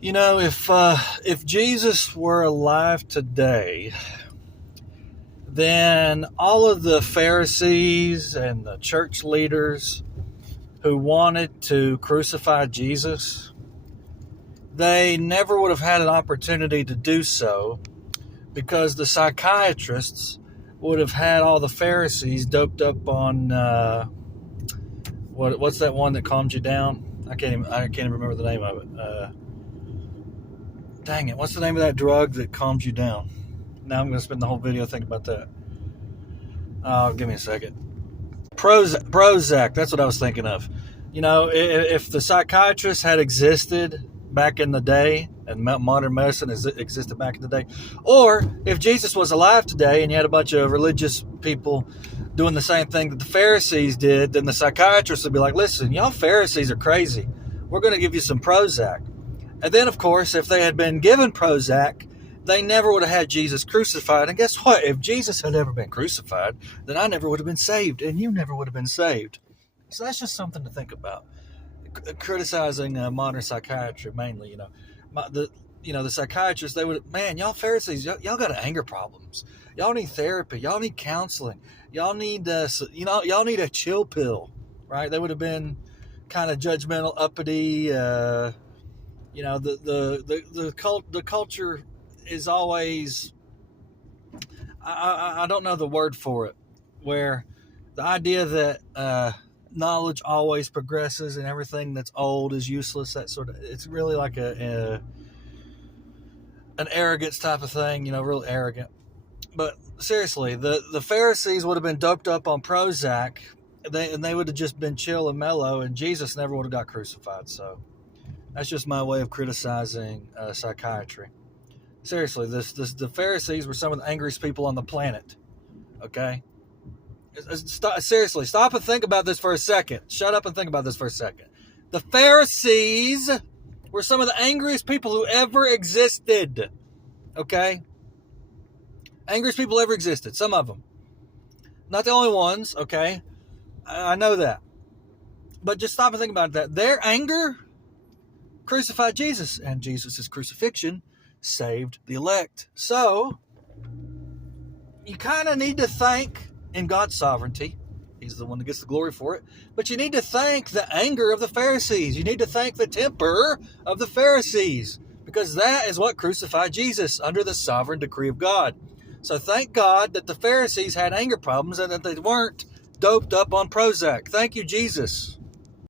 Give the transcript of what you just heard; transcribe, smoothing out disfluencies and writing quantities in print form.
You know, if Jesus were alive today, then all of the Pharisees and the church leaders who wanted to crucify Jesus, they never would have had an opportunity to do so because the psychiatrists would have had all the Pharisees doped up on what's that one that calms you down? I can't even remember the name of it. Dang it! What's the name of that drug that calms you down? Now I'm going to spend the whole video thinking about that. Oh, give me a second. Prozac. That's what I was thinking of. You know, if the psychiatrists had existed back in the day, and modern medicine existed back in the day, or if Jesus was alive today and you had a bunch of religious people doing the same thing that the Pharisees did, then the psychiatrists would be like, listen, y'all Pharisees are crazy. We're going to give you some Prozac. And then, of course, if they had been given Prozac, they never would have had Jesus crucified. And guess what? If Jesus had ever been crucified, then I never would have been saved, and you never would have been saved. So that's just something to think about. Criticizing modern psychiatry mainly, the psychiatrists, they would, man, y'all Pharisees, y'all got anger problems. Y'all need therapy. Y'all need counseling. Y'all need y'all need a chill pill, right? They would have been kind of judgmental, uppity. The culture is always, I don't know the word for it, where the idea that knowledge always progresses and everything that's old is useless, that sort of, it's really like an arrogance type of thing, real arrogant. But seriously, the Pharisees would have been doped up on Prozac, and they would have just been chill and mellow, and Jesus never would have got crucified. So that's just my way of criticizing psychiatry. Seriously, the Pharisees were some of the angriest people on the planet. Okay? Seriously, stop and think about this for a second. Shut up and think about this for a second. The Pharisees were some of the angriest people who ever existed. Okay? Angriest people ever existed. Some of them. Not the only ones, okay? I know that. But just stop and think about that. Their anger crucified Jesus, and Jesus' crucifixion saved the elect. So, you kind of need to thank, in God's sovereignty, He's the one that gets the glory for it, but you need to thank the anger of the Pharisees. You need to thank the temper of the Pharisees, because that is what crucified Jesus under the sovereign decree of God. So thank God that the Pharisees had anger problems and that they weren't doped up on Prozac. Thank you, Jesus.